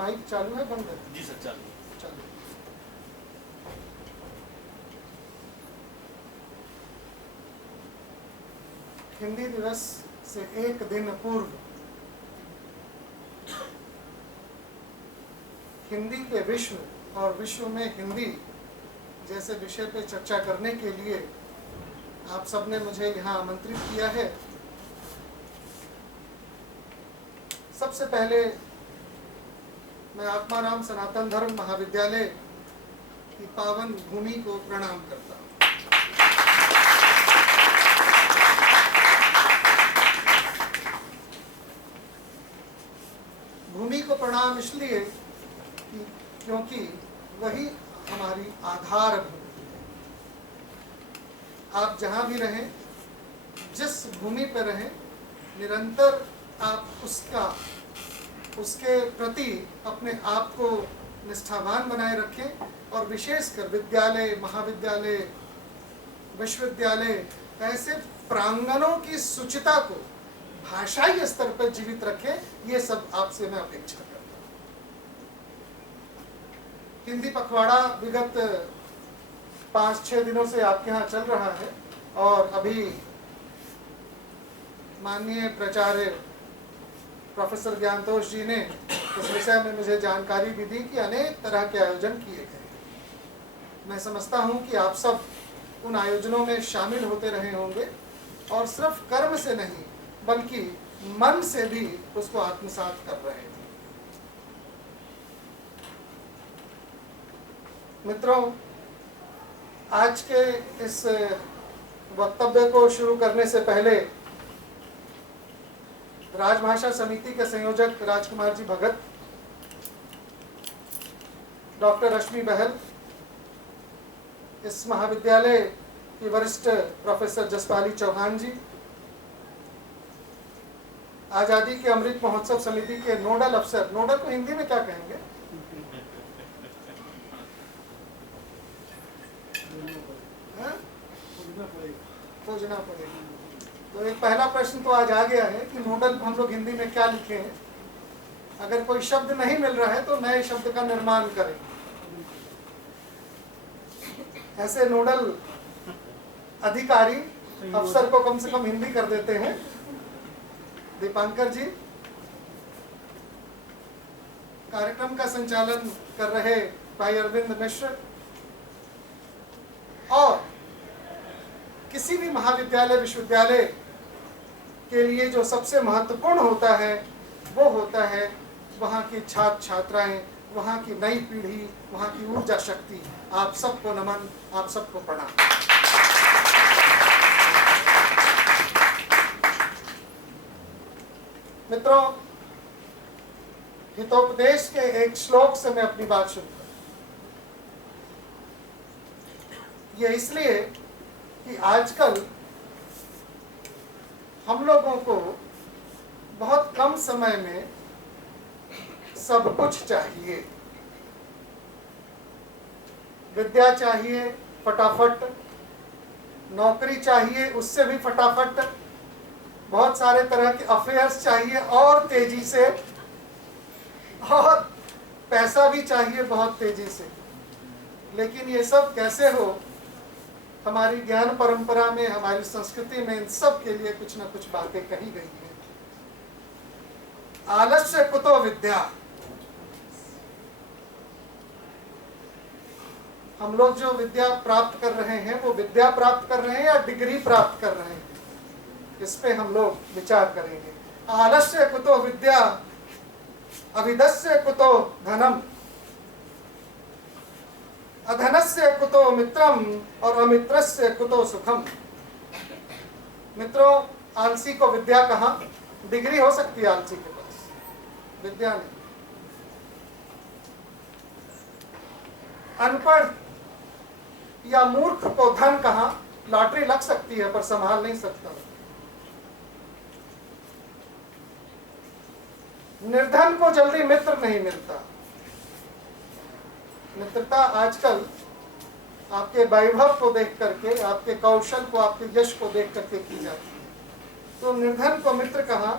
Mic चालू है बंद है? जी सर चालू। चालू। हिंदी दिवस से एक दिन पूर्व हिंदी के विश्व और विश्व में हिंदी जैसे विषय पे चर्चा करने के लिए आप सबने मुझे यहाँ आमंत्रित किया है। सबसे पहले मैं आत्माराम सनातन धर्म महाविद्यालय की पावन भूमि को प्रणाम करता हूँ। भूमि को प्रणाम इसलिए क्योंकि वही हमारी आधार भूमि है। आप जहाँ भी रहें, जिस भूमि पर रहें, निरंतर आप उसके प्रति अपने आप को निष्ठावान बनाए रखें और विशेषकर विद्यालय, महाविद्यालय, विश्वविद्यालय ऐसे प्रांगणों की शुचिता को भाषाई स्तर पर जीवित रखें। ये सब आपसे मैं अपेक्षा करता हूँ। हिंदी पखवाड़ा विगत 5-6 दिनों से आपके यहाँ चल रहा है और अभी माननीय प्राचार्य प्रोफेसर ज्ञानतोष जी ने इस विषय में मुझे जानकारी भी दी कि अनेक तरह के आयोजन किए गए। मैं समझता हूँ कि आप सब उन आयोजनों में शामिल होते रहे होंगे और सिर्फ कर्म से नहीं बल्कि मन से भी उसको आत्मसात कर रहे थे। मित्रों, आज के इस वक्तव्य को शुरू करने से पहले राजभाषा समिति के संयोजक राजकुमार जी भगत, डॉक्टर रश्मि बहल, इस महाविद्यालय की वरिष्ठ प्रोफेसर जसपाली चौहान जी, आजादी के अमृत महोत्सव समिति के नोडल अफसर, नोडल को हिंदी में क्या कहेंगे? खोजना पड़ेगा। तो एक पहला प्रश्न तो आज आ गया है कि नोडल हम लोग हिंदी में क्या लिखे हैं। अगर कोई शब्द नहीं मिल रहा है तो नए शब्द का निर्माण करें। ऐसे नोडल अधिकारी अफसर को कम से कम हिंदी कर देते हैं। दीपांकर जी कार्यक्रम का संचालन कर रहे भाई अरविंद मिश्र, और किसी भी महाविद्यालय विश्वविद्यालय के लिए जो सबसे महत्वपूर्ण होता है वो होता है वहाँ की छात्र छात्राएं, वहाँ की नई पीढ़ी, वहाँ की ऊर्जा शक्ति। आप सबको नमन, आप सबको प्रणाम। मित्रों, हितोपदेश के एक श्लोक से मैं अपनी बात शुरू करूं। ये इसलिए कि आजकल हम लोगों को बहुत कम समय में सब कुछ चाहिए। विद्या चाहिए फटाफट, नौकरी चाहिए उससे भी फटाफट, बहुत सारे तरह के अफेयर्स चाहिए और तेजी से, और पैसा भी चाहिए बहुत तेजी से। लेकिन ये सब कैसे हो? हमारी ज्ञान परंपरा में, हमारी संस्कृति में इन सब के लिए कुछ न कुछ बातें कही गई हैं। आलस्य कुतो विद्या। हम लोग जो विद्या प्राप्त कर रहे हैं वो विद्या प्राप्त कर रहे हैं या डिग्री प्राप्त कर रहे हैं, इस पे हम लोग विचार करेंगे। आलस्य कुतो विद्या, अभिदस्य कुतो धनम, अधनस्य कुतो मित्रम और अमित्रस्य कुतो सुखम। मित्रों, आलसी को विद्या कहाँ? डिग्री हो सकती है आलसी के पास, विद्या नहीं। अनपढ़ या मूर्ख को धन कहाँ? लॉटरी लग सकती है पर संभाल नहीं सकता। निर्धन को जल्दी मित्र नहीं मिलता। मित्रता आजकल आपके वैभव को देख करके, आपके कौशल को, आपके यश को देख करके की जाती है। तो निर्धन को मित्र कहाँ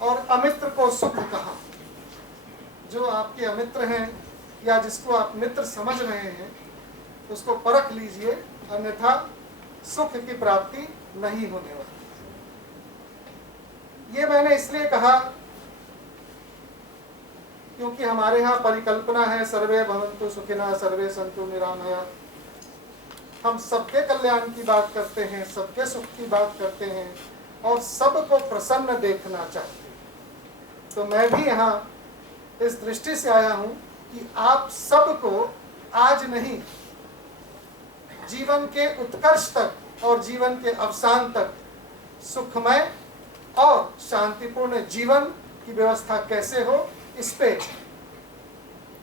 और अमित्र को सुख कहाँ? जो आपके अमित्र हैं या जिसको आप मित्र समझ रहे हैं उसको परख लीजिए, अन्यथा सुख की प्राप्ति नहीं होने वाली। ये मैंने इसलिए कहा क्योंकि हमारे यहाँ परिकल्पना है सर्वे भवन्तु सुखिनः सर्वे सन्तु निरामया। हम सबके कल्याण की बात करते हैं, सबके सुख की बात करते हैं और सबको प्रसन्न देखना चाहते हैं। तो मैं भी यहाँ इस दृष्टि से आया हूँ कि आप सबको आज नहीं, जीवन के उत्कर्ष तक और जीवन के अवसान तक सुखमय और शांतिपूर्ण जीवन की व्यवस्था कैसे हो, इस पे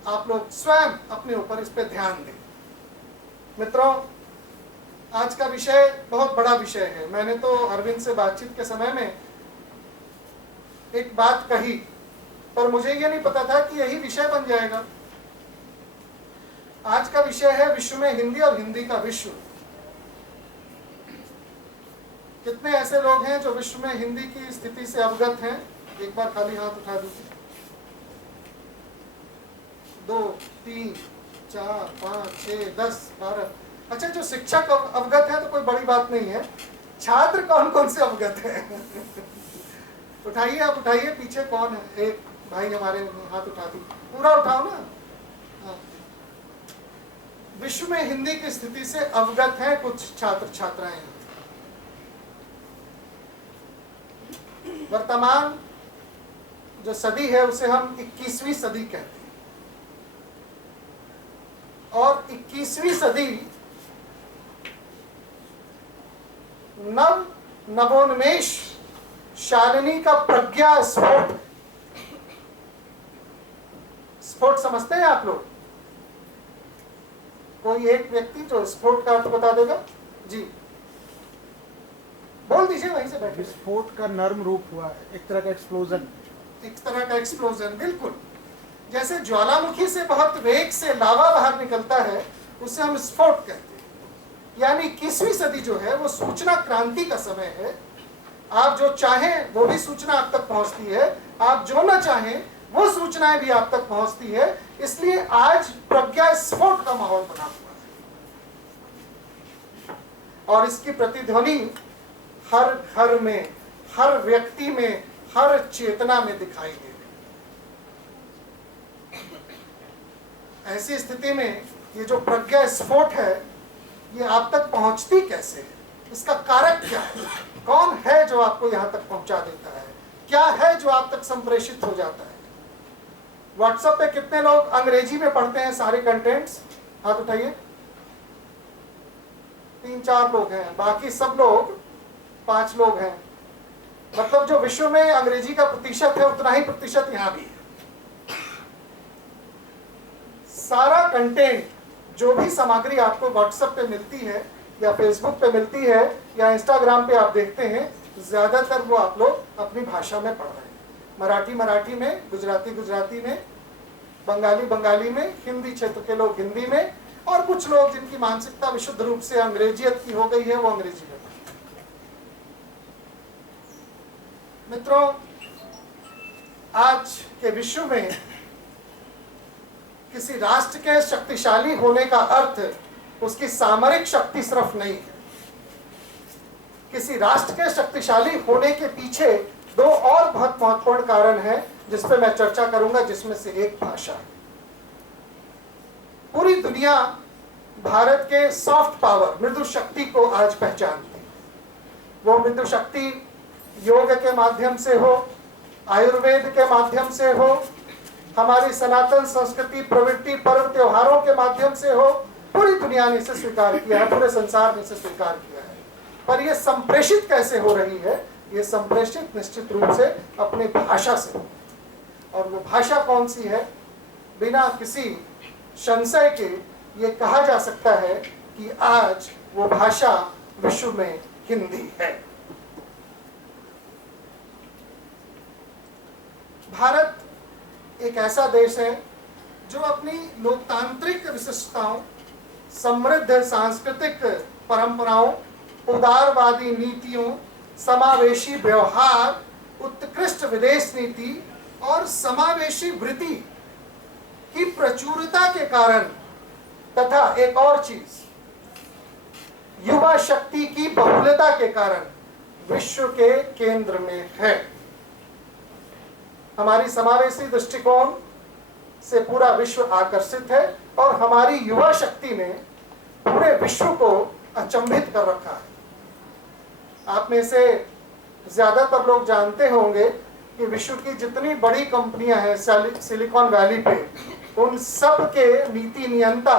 आप लोग स्वयं अपने ऊपर इस पे ध्यान दें। मित्रों, आज का विषय बहुत बड़ा विषय है। मैंने तो अरविंद से बातचीत के समय में एक बात कही, पर मुझे ये नहीं पता था कि यही विषय बन जाएगा। आज का विषय है विश्व में हिंदी और हिंदी का विश्व। कितने ऐसे लोग हैं जो विश्व में हिंदी की स्थिति से अवगत हैं? एक बार खाली हाथ उठा दीजिए। 2, 3, 4, 5, 6, 10, 12। अच्छा, जो शिक्षक अवगत है तो कोई बड़ी बात नहीं है। छात्र कौन कौन से अवगत है? उठाइए, आप उठाइए। पीछे कौन है? एक भाई हमारे हाथ उठा दी। पूरा उठाओ ना। हाँ। विश्व में हिंदी की स्थिति से अवगत हैं कुछ छात्र छात्राएं। वर्तमान जो सदी है उसे हम 21वीं सदी कहते हैं और 21वीं सदी नवोन्मेष शालिनी का प्रज्ञा स्फोट। स्फोट समझते हैं आप लोग? कोई एक व्यक्ति जो स्फोट का अर्थ बता देगा? जी बोल दीजिए, वहीं से बैठे। विस्फोट का नर्म रूप हुआ, एक तरह का एक्सप्लोजन। एक तरह का एक्सप्लोजन, बिल्कुल। जैसे ज्वालामुखी से बहुत वेग से लावा बाहर निकलता है, उसे हम स्फोट कहते हैं। यानी 21वीं सदी जो है वो सूचना क्रांति का समय है। आप जो चाहें वो भी सूचना आप तक पहुंचती है, आप जो ना चाहें वो सूचनाएं भी आप तक पहुंचती है। इसलिए आज प्रज्ञा स्फोट का माहौल बना हुआ है और इसकी प्रतिध्वनि हर घर में, हर व्यक्ति में, हर चेतना में दिखाई दे रही। ऐसी स्थिति में ये जो प्रज्ञा स्फोट है ये आप तक पहुंचती कैसे है? इसका कारक क्या है? कौन है जो आपको यहां तक पहुंचा देता है? क्या है जो आप तक संप्रेषित हो जाता है? व्हाट्सएप पे कितने लोग अंग्रेजी में पढ़ते हैं सारे कंटेंट्स? हाथ उठाइए। 3-4 लोग हैं, बाकी सब लोग 5 लोग हैं। मतलब जो विश्व में अंग्रेजी का प्रतिशत है उतना ही प्रतिशत यहाँ भी है। सारा कंटेंट, जो भी सामग्री आपको व्हाट्सएप पे मिलती है या फेसबुक पे मिलती है या इंस्टाग्राम पे आप देखते हैं, ज्यादातर वो आप लोग अपनी भाषा में पढ़ रहे हैं। मराठी मराठी में, गुजराती गुजराती में, बंगाली बंगाली में, हिंदी क्षेत्र के लोग हिंदी में, और कुछ लोग जिनकी मानसिकता विशुद्ध रूप से अंग्रेजियत की हो गई है वो अंग्रेजी में। मित्रों, आज के विश्व में किसी राष्ट्र के शक्तिशाली होने का अर्थ उसकी सामरिक शक्ति सिर्फ नहीं है। किसी राष्ट्र के शक्तिशाली होने के पीछे 2 और बहुत महत्वपूर्ण कारण हैं जिस पे मैं चर्चा करूंगा, जिसमें से एक भाषा है। पूरी दुनिया भारत के सॉफ्ट पावर, मृदु शक्ति को आज पहचानती है। वो मृदु शक्ति योग के माध्यम से हो, आयुर्वेद के माध्यम से हो, हमारी सनातन संस्कृति, प्रवृत्ति, पर्व त्योहारों के माध्यम से हो, पूरी दुनिया ने इसे स्वीकार किया है, पूरे संसार ने इसे स्वीकार किया है। पर यह संप्रेषित कैसे हो रही है? ये संप्रेषित निश्चित रूप से अपनी भाषा से। और वो भाषा कौन सी है? बिना किसी संशय के ये कहा जा सकता है कि आज वो भाषा विश्व में हिंदी है। भारत एक ऐसा देश है जो अपनी लोकतांत्रिक विशिष्टताओं, समृद्ध सांस्कृतिक परंपराओं, उदारवादी नीतियों, समावेशी व्यवहार, उत्कृष्ट विदेश नीति और समावेशी वृत्ति की प्रचुरता के कारण तथा एक और चीज युवा शक्ति की बहुलता के कारण विश्व के केंद्र में है। हमारी समावेशी दृष्टिकोण से पूरा विश्व आकर्षित है और हमारी युवा शक्ति ने पूरे विश्व को अचंभित कर रखा है। आप में से ज्यादातर लोग जानते होंगे कि विश्व की जितनी बड़ी कंपनियां हैं सिलिकॉन वैली पे, उन सब के नीति नियंता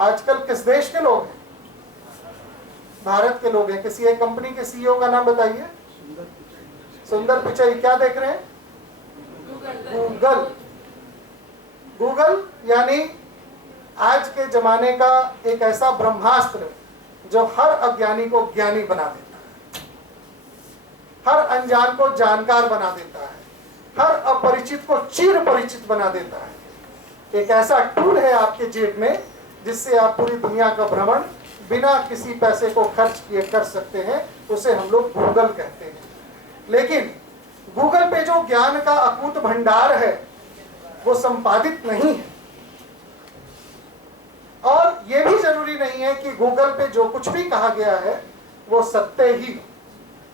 आजकल किस देश के लोग हैं? भारत के लोग हैं। किसी एक कंपनी के सीईओ का नाम बताइए। सुंदर पिचाई। क्या देख रहे हैं? गूगल। गूगल यानी आज के जमाने का एक ऐसा ब्रह्मास्त्र जो हर अज्ञानी को ज्ञानी बना देता है, हर अनजान को जानकार बना देता है, हर अपरिचित को चिर परिचित बना देता है। एक ऐसा टूल है आपके जेब में जिससे आप पूरी दुनिया का भ्रमण बिना किसी पैसे को खर्च किए कर सकते हैं। उसे हम लोग गूगल कहते हैं। लेकिन गूगल पे जो ज्ञान का अकूत भंडार है वो संपादित नहीं है, और यह भी जरूरी नहीं है कि गूगल पे जो कुछ भी कहा गया है वो सत्य ही।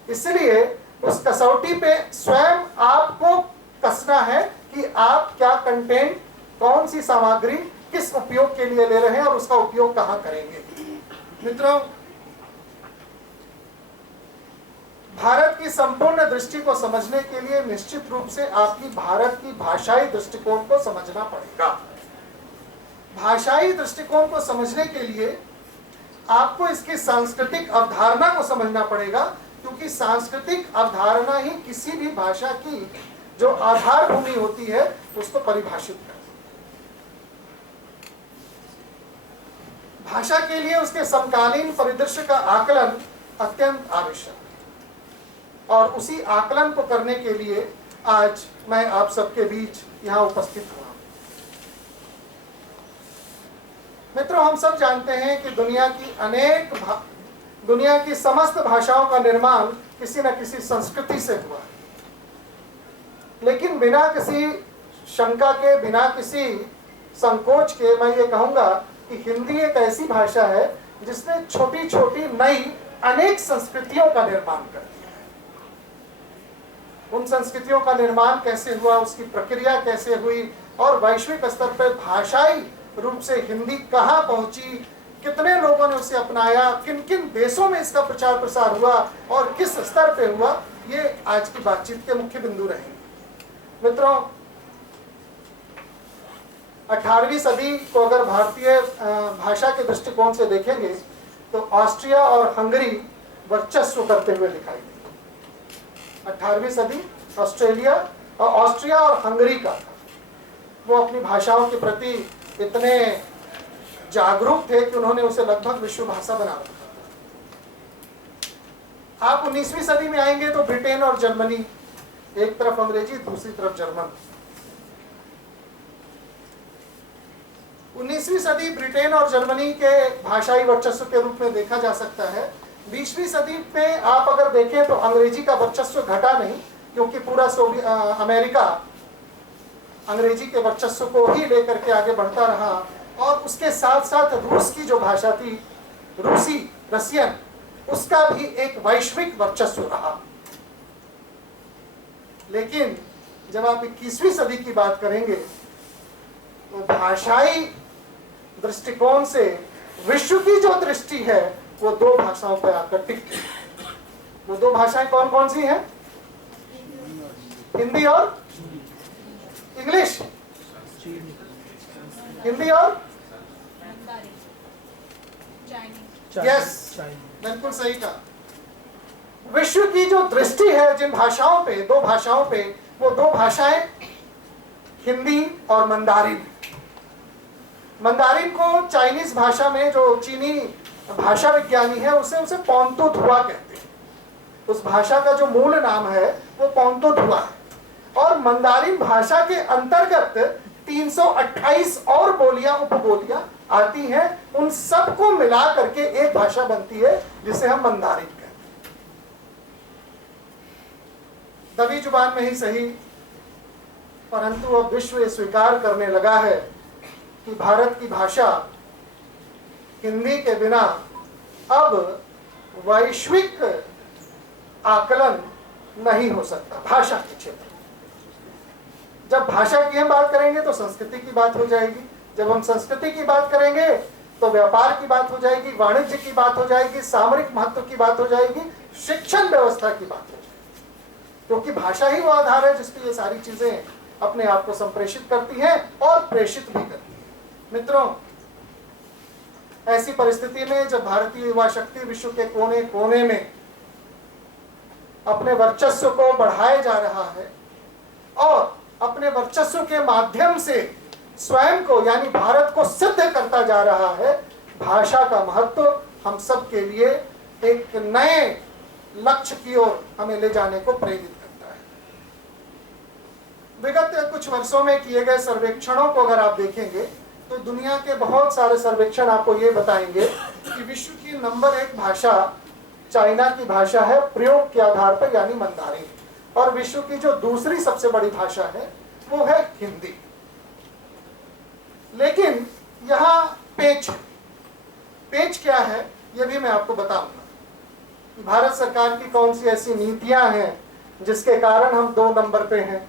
इसलिए उस कसौटी पे स्वयं आपको कसना है कि आप क्या कंटेंट, कौन सी सामग्री किस उपयोग के लिए ले रहे हैं और उसका उपयोग कहां करेंगे। मित्रों, भारत की संपूर्ण दृष्टि को समझने के लिए निश्चित रूप से आपकी भारत की भाषाई दृष्टिकोण को समझना पड़ेगा। भाषाई दृष्टिकोण को समझने के लिए आपको इसकी सांस्कृतिक अवधारणा को समझना पड़ेगा, क्योंकि सांस्कृतिक अवधारणा ही किसी भी भाषा की जो आधार भूमि होती है उसको परिभाषित करती है। भाषा के लिए उसके समकालीन परिदृश्य का आकलन अत्यंत आवश्यक है, और उसी आकलन को करने के लिए आज मैं आप सबके बीच यहाँ उपस्थित हुआ। मित्रों, हम सब जानते हैं कि दुनिया की समस्त भाषाओं का निर्माण किसी न किसी संस्कृति से हुआ है। लेकिन बिना किसी शंका के, बिना किसी संकोच के मैं ये कहूँगा कि हिंदी एक ऐसी भाषा है जिसने छोटी छोटी नई अनेक संस्कृतियों का निर्माण कर दिया है। उन संस्कृतियों का निर्माण कैसे हुआ, उसकी प्रक्रिया कैसे हुई, और वैश्विक स्तर पर भाषाई रूप से हिंदी कहाँ पहुंची, कितने लोगों ने उसे अपनाया, किन किन देशों में इसका प्रचार प्रसार हुआ और किस स्तर पे हुआ, ये आज की बातचीत के मुख्य बिंदु रहेंगे। मित्रों, 18वीं सदी को अगर भारतीय भाषा के दृष्टिकोण से देखेंगे तो ऑस्ट्रिया और हंगरी वर्चस्व करते हुए दिखाई देते। 18वीं सदी ऑस्ट्रिया और हंगरी का था। वो अपनी भाषाओं के प्रति इतने जागरूक थे कि उन्होंने उसे लगभग विश्व भाषा बना रखा था। आप 19वीं सदी में आएंगे तो ब्रिटेन और जर्मनी, एक तरफ अंग्रेजी दूसरी तरफ जर्मन। 19वीं सदी ब्रिटेन और जर्मनी के भाषाई वर्चस्व के रूप में देखा जा सकता है। 20वीं सदी में आप अगर देखें तो अंग्रेजी का वर्चस्व घटा नहीं, क्योंकि पूरा अमेरिका अंग्रेजी के वर्चस्व को ही लेकर के आगे बढ़ता रहा, और उसके साथ साथ रूस की जो भाषा थी, रसियन, उसका भी एक वैश्विक वर्चस्व रहा। लेकिन जब आप 21वीं सदी की बात करेंगे तो भाषाई दृष्टिकोण से विश्व की जो दृष्टि है वो दो भाषाओं पर आकर टिकती है। वो दो भाषाएं कौन कौन सी हैं? हिंदी और इंग्लिश। हिंदी और यस, बिल्कुल सही कहा। विश्व की जो दृष्टि है जिन भाषाओं पे, दो भाषाओं पे, वो दो भाषाएं हिंदी और मंदारिन। मंदारिन को चाइनीज भाषा में जो चीनी भाषा विज्ञानी है उसे पॉन्तो धुआ कहते हैं। उस भाषा का जो मूल नाम है वो पॉन्तो धुआ है, और मंदारिन भाषा के अंतर्गत 328 और बोलियां, उपबोलियां आती हैं। उन सबको मिला करके एक भाषा बनती है जिसे हम मंदारिन कहते हैं। दबी जुबान में ही सही, परंतु अब विश्व ये स्वीकार करने लगा है कि भारत की भाषा हिंदी के बिना अब वैश्विक आकलन नहीं हो सकता। भाषा के क्षेत्र में जब भाषा की हम बात करेंगे तो संस्कृति की बात हो जाएगी, जब हम संस्कृति की बात करेंगे तो व्यापार की बात हो जाएगी, वाणिज्य की बात हो जाएगी, सामरिक महत्व की बात हो जाएगी, शिक्षण व्यवस्था की बात हो जाएगी, क्योंकि भाषा ही वो आधार है जिसकी ये सारी चीजें अपने आप को संप्रेषित करती हैं और प्रेषित भी करती हैं। मित्रों, ऐसी परिस्थिति में जब भारतीय युवा शक्ति विश्व के कोने कोने में अपने वर्चस्व को बढ़ाए जा रहा है और अपने वर्चस्व के माध्यम से स्वयं को यानी भारत को सिद्ध करता जा रहा है, भाषा का महत्व हम सब के लिए एक नए लक्ष्य की ओर हमें ले जाने को प्रेरित करता है। विगत कुछ वर्षों में किए गए सर्वेक्षणों को अगर आप देखेंगे तो दुनिया के बहुत सारे सर्वेक्षण आपको ये बताएंगे कि विश्व की नंबर 1 भाषा चाइना की भाषा है प्रयोग के आधार पर यानी मंदारिन, और विश्व की जो दूसरी सबसे बड़ी भाषा है वो है हिंदी। लेकिन यहाँ पेच क्या है ये भी मैं आपको बताऊंगा। भारत सरकार की कौन सी ऐसी नीतियां हैं जिसके कारण हम 2 नंबर पे हैं,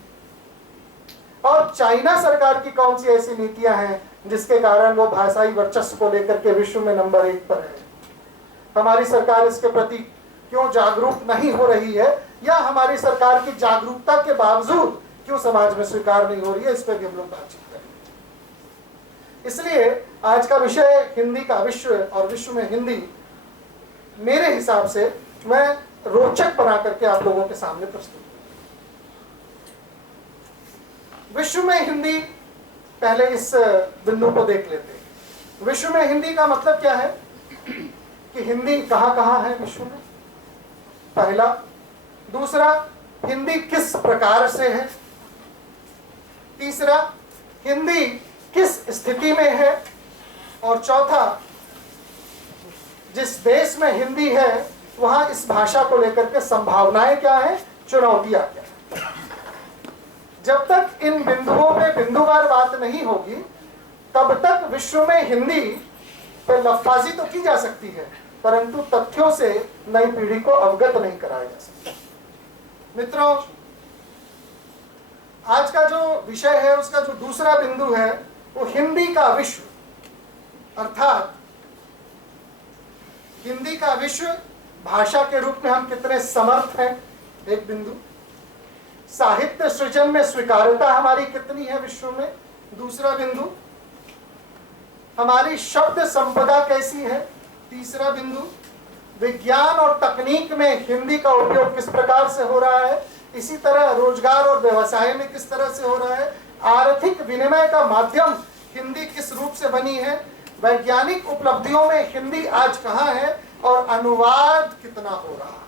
और चाइना सरकार की कौन सी ऐसी नीतियां हैं जिसके कारण वो भाषाई वर्चस्व को लेकर के विश्व में नंबर 1 पर है। हमारी सरकार इसके प्रति क्यों जागरूक नहीं हो रही है, या हमारी सरकार की जागरूकता के बावजूद क्यों समाज में स्वीकार नहीं हो रही है, इस पर भी हम लोग बातचीत करेंगे। इसलिए आज का विषय हिंदी का विश्व और विश्व में हिंदी मेरे हिसाब से मैं रोचक बना करके आप लोगों के सामने प्रस्तुत। विश्व में हिंदी, पहले इस बिंदु को देख लेते हैं। विश्व में हिंदी का मतलब क्या है कि हिंदी कहाँ कहाँ है विश्व में, पहला। दूसरा, हिंदी किस प्रकार से है। तीसरा, हिंदी किस स्थिति में है। और चौथा, जिस देश में हिंदी है वहां इस भाषा को लेकर के संभावनाएं क्या है, चुनौतियां क्या है। जब तक इन बिंदुओं पे बिंदुवार बात नहीं होगी तब तक विश्व में हिंदी पे लफ्फाजी तो की जा सकती है, परंतु तथ्यों से नई पीढ़ी को अवगत नहीं कराया जा सकता। मित्रों, आज का जो विषय है उसका जो दूसरा बिंदु है वो हिंदी का विश्व, अर्थात हिंदी का विश्व भाषा के रूप में हम कितने समर्थ हैं, एक बिंदु। साहित्य सृजन में स्वीकार्यता हमारी कितनी है विश्व में, दूसरा बिंदु। हमारी शब्द संपदा कैसी है, तीसरा बिंदु। विज्ञान और तकनीक में हिंदी का उपयोग किस प्रकार से हो रहा है, इसी तरह रोजगार और व्यवसाय में किस तरह से हो रहा है। आर्थिक विनिमय का माध्यम हिंदी किस रूप से बनी है। वैज्ञानिक उपलब्धियों में हिंदी आज कहाँ है और अनुवाद कितना हो रहा है।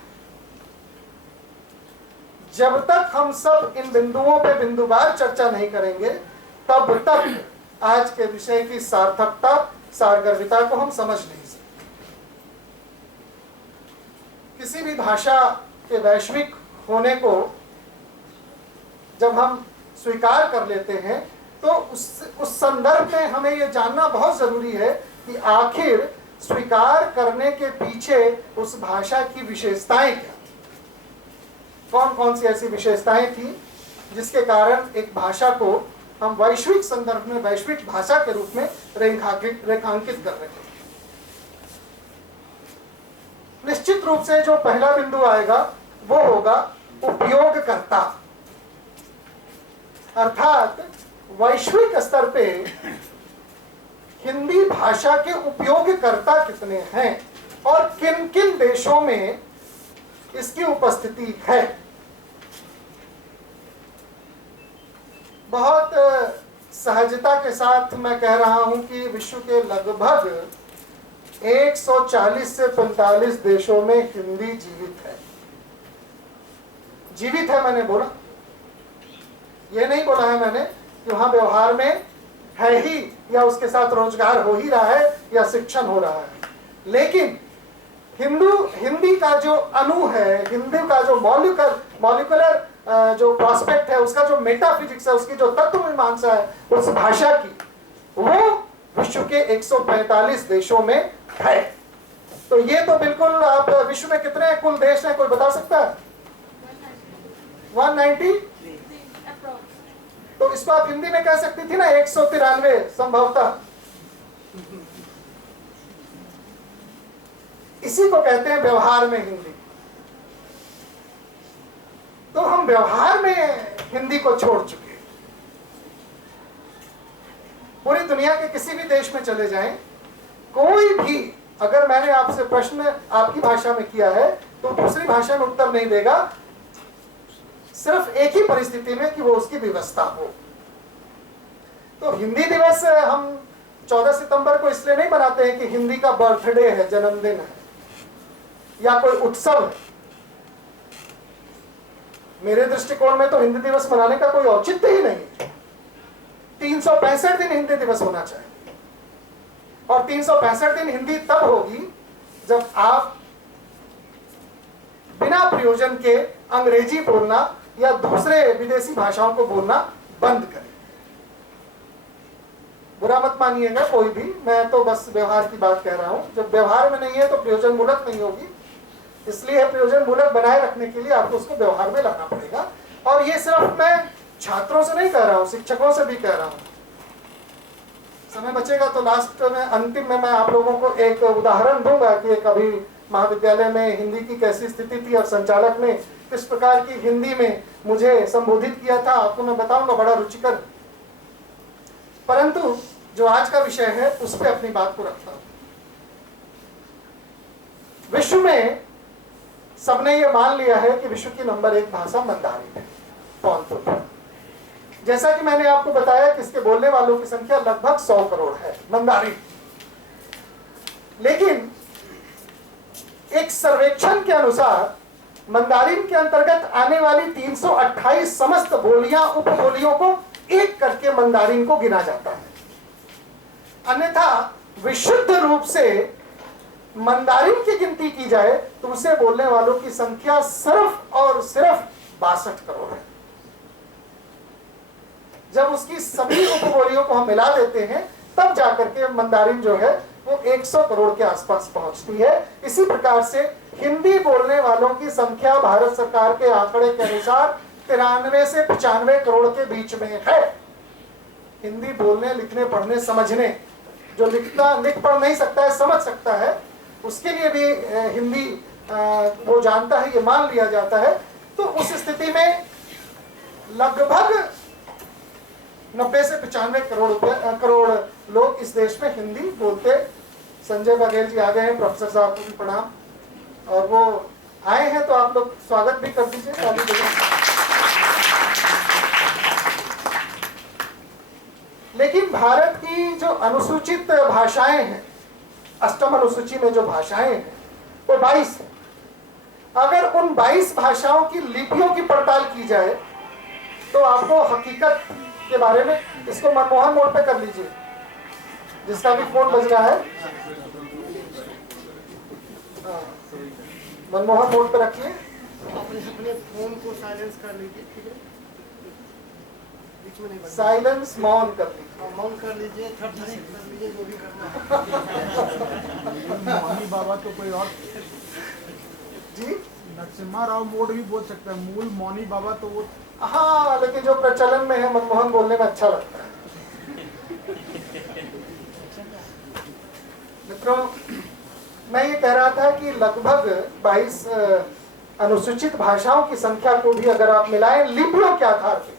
जब तक हम सब इन बिंदुओं पे बिंदुवार चर्चा नहीं करेंगे तब तक आज के विषय की सार्थकता, सारगर्भिता को हम समझ नहीं सकते। किसी भी भाषा के वैश्विक होने को जब हम स्वीकार कर लेते हैं तो उस संदर्भ में हमें यह जानना बहुत जरूरी है कि आखिर स्वीकार करने के पीछे उस भाषा की विशेषताएं क्या, कौन कौन सी ऐसी विशेषताएं थी जिसके कारण एक भाषा को हम वैश्विक संदर्भ में वैश्विक भाषा के रूप में रेखांकित कर रहे हैं। निश्चित रूप से जो पहला बिंदु आएगा वो होगा उपयोगकर्ता, अर्थात वैश्विक स्तर पे हिंदी भाषा के उपयोगकर्ता कितने हैं और किन किन देशों में इसकी उपस्थिति है। बहुत सहजता के साथ मैं कह रहा हूं कि विश्व के लगभग 140 से 45 देशों में हिंदी जीवित है। जीवित है मैंने बोला, ये नहीं बोला है मैंने कि वहां व्यवहार में है ही या उसके साथ रोजगार हो ही रहा है या शिक्षण हो रहा है, लेकिन हिंदी का जो अणु है, हिंदी का जो मॉलिक्यूलर जो प्रॉस्पेक्ट है, उसका जो मेटाफिजिक्स है, उसकी जो तत्व मीमांसा है उस भाषा की, वो विश्व के 145 देशों में है। तो ये तो बिल्कुल, आप विश्व में कितने कुल देश हैं कोई बता सकता है? 190। तो इसको आप हिंदी में कह सकती थी ना 193 संभवतः। इसी को कहते हैं व्यवहार में हिंदी। तो हम व्यवहार में हिंदी को छोड़ चुके हैं। पूरी दुनिया के किसी भी देश में चले जाएं, कोई भी अगर मैंने आपसे प्रश्न आपकी भाषा में किया है तो दूसरी भाषा में उत्तर नहीं देगा, सिर्फ एक ही परिस्थिति में कि वो उसकी व्यवस्था हो। तो हिंदी दिवस हम 14 सितंबर को इसलिए नहीं मनाते हैं कि हिंदी का बर्थडे है, जन्मदिन है या कोई उत्सव है। मेरे दृष्टिकोण में तो हिंदी दिवस मनाने का कोई औचित्य ही नहीं। 365 दिन हिंदी दिवस होना चाहिए, और 365 दिन हिंदी तब होगी जब आप बिना प्रयोजन के अंग्रेजी बोलना या दूसरे विदेशी भाषाओं को बोलना बंद करें। बुरा मत मानिएगा कोई भी, मैं तो बस व्यवहार की बात कह रहा हूं। जब व्यवहार में नहीं है तो प्रयोजन मूलक नहीं होगी, इसलिए प्रयोजन मूलक बनाए रखने के लिए आपको उसको व्यवहार में लाना पड़ेगा। और ये सिर्फ मैं छात्रों से नहीं कह रहा हूं, शिक्षकों से भी कह रहा हूं। समय बचेगा तो लास्ट में, अंतिम में मैं आप लोगों को एक उदाहरण दूंगा कि एक अभी महाविद्यालय में हिंदी की कैसी स्थिति थी और संचालक ने किस प्रकार की हिंदी में मुझे संबोधित किया था, आपको मैं बताऊंगा, बड़ा रुचिकर। परंतु जो आज का विषय है उस पर अपनी बात को रखता हूं। विश्व में सबने ये मान लिया है कि विश्व की नंबर 1 भाषा मंदारिन है, पॉन्तुन। जैसा कि मैंने आपको बताया कि इसके बोलने वालों की संख्या लगभग 100 करोड़ है मंदारिन। लेकिन एक सर्वेक्षण के अनुसार मंदारिन के अंतर्गत आने वाली 328 समस्त बोलियां, उपबोलियों को एक करके मंदारिन को गिना जाता है। अन्यथा विशुद्ध रूप से मंदारिन की गिनती की जाए तो उसे बोलने वालों की संख्या सिर्फ और सिर्फ 62 करोड़ है। जब उसकी सभी उपबोलियों को हम मिला देते हैं तब जाकर के मंदारिन जो है वो 100 करोड़ के आसपास पहुंचती है। इसी प्रकार से हिंदी बोलने वालों की संख्या भारत सरकार के आंकड़े के अनुसार 93 से 95 करोड़ के बीच में है। हिंदी बोलने, लिखने, पढ़ने, समझने, जो लिख पढ़ नहीं सकता है समझ सकता है, उसके लिए भी हिंदी वो जानता है, ये मान लिया जाता है। तो उस स्थिति में लगभग 90 से 95 करोड़ लोग इस देश में हिंदी बोलते। संजय बघेल जी आ गए हैं, प्रोफेसर साहब को भी प्रणाम, और वो आए हैं तो आप लोग स्वागत भी कर दीजिए। लेकिन भारत की जो अनुसूचित भाषाएं हैं, अष्टम अनुसूची में जो भाषाएं हैं वो 22 है। अगर उन 22 भाषाओं की लिपियों की पड़ताल की जाए तो आपको हकीकत के बारे में, इसको मनमोहन मोड पे कर लीजिए, जिसका भी फोन बज रहा है, मनमोहन मोड पे रखिए। अपने फोन को साइलेंस कर लीजिए, ठीक है? बीच में नहीं, साइलेंस मौन कर लीजिए, मौन कर लीजिए, थरथरी कर लीजिए, जो भी करना है। मौनी बाबा तो कोई और जी, नरसिम्हा राव मोड भी बोल सकता है, मूल मौनी बाबा तो वो। हाँ, लेकिन जो प्रचलन में है मनमोहन बोलने में अच्छा लगता है। मित्रों, मैं ये कह रहा था कि लगभग 22 अनुसूचित भाषाओं की संख्या को भी अगर आप मिलाएं लिपियों के आधार पे,